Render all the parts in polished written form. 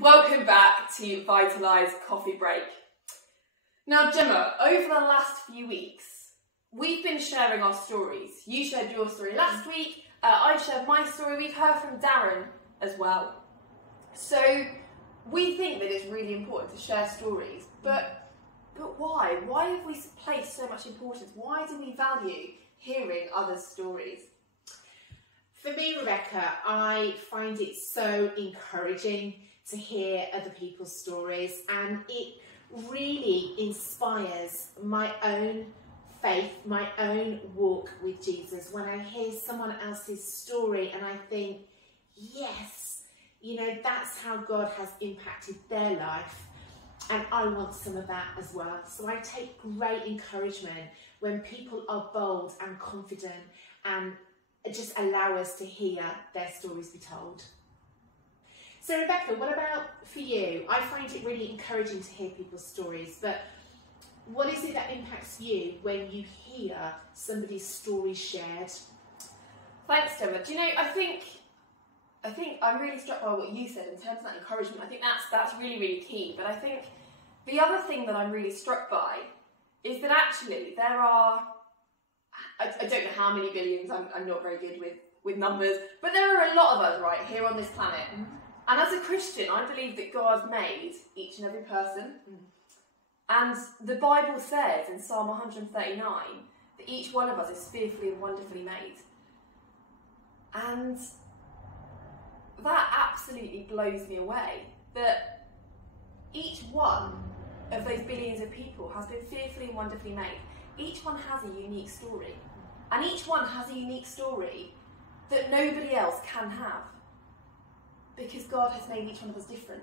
Welcome back to Vitalise Coffee Break. Now Gemma, over the last few weeks, we've been sharing our stories. You shared your story last week, I've shared my story, we've heard from Darren as well. So we think that it's really important to share stories, but why? Why have we placed so much importance? Why do we value hearing others' stories? For me, Rebecca, I find it so encouraging to hear other people's stories, and it really inspires my own faith, my own walk with Jesus. When I hear someone else's story and I think, yes, you know, that's how God has impacted their life, and I want some of that as well. So I take great encouragement when people are bold and confident and just allow us to hear their stories be told. So Rebecca, what about for you? I find it really encouraging to hear people's stories, but what is it that impacts you when you hear somebody's story shared? Thanks, Gemma. Do you know, I think I'm really struck by what you said in terms of that encouragement. I think that's really, really key. But I think the other thing that I'm really struck by is that actually there are, I don't know how many billions, I'm not very good with numbers, but there are a lot of us right here on this planet. And as a Christian, I believe that God made each and every person. And the Bible says in Psalm 139 that each one of us is fearfully and wonderfully made. And that absolutely blows me away, that each one of those billions of people has been fearfully and wonderfully made. Each one has a unique story. And each one has a unique story that nobody else can have. Because God has made each one of us different.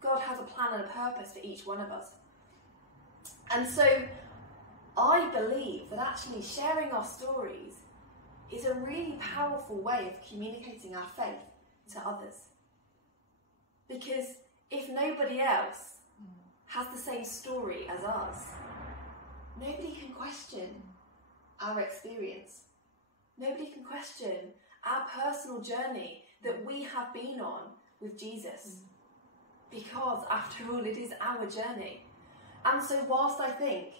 God has a plan and a purpose for each one of us. And so I believe that actually sharing our stories is a really powerful way of communicating our faith to others. Because if nobody else has the same story as us, nobody can question our experience. Nobody can question our personal journey that we have been on with Jesus. Because after all, it is our journey. And so whilst I think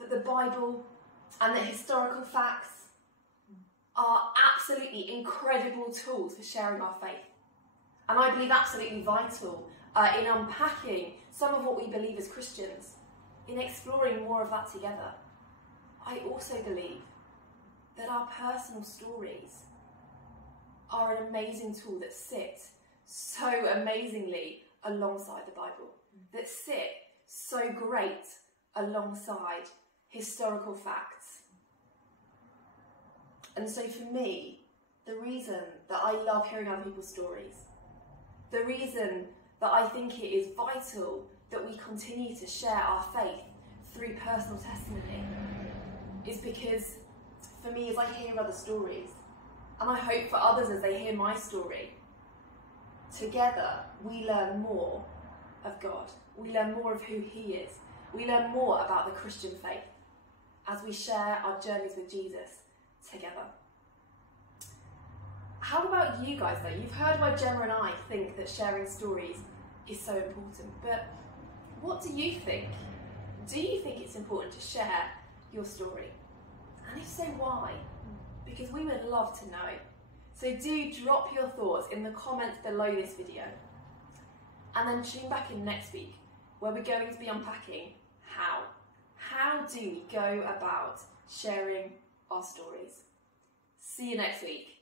that the Bible and the historical facts are absolutely incredible tools for sharing our faith, and I believe absolutely vital in unpacking some of what we believe as Christians, in exploring more of that together, I also believe that our personal stories are an amazing tool that sit so amazingly alongside the Bible, that sit so great alongside historical facts. And so for me, the reason that I love hearing other people's stories, the reason that I think it is vital that we continue to share our faith through personal testimony, is because for me, as I hear other stories, and I hope for others as they hear my story, together we learn more of God. We learn more of who He is. We learn more about the Christian faith as we share our journeys with Jesus together. How about you guys though? You've heard why Gemma and I think that sharing stories is so important, but what do you think? Do you think it's important to share your story? And if so, why? Because we would love to know. So do drop your thoughts in the comments below this video. And then tune back in next week, where we're going to be unpacking how. How do we go about sharing our stories? See you next week.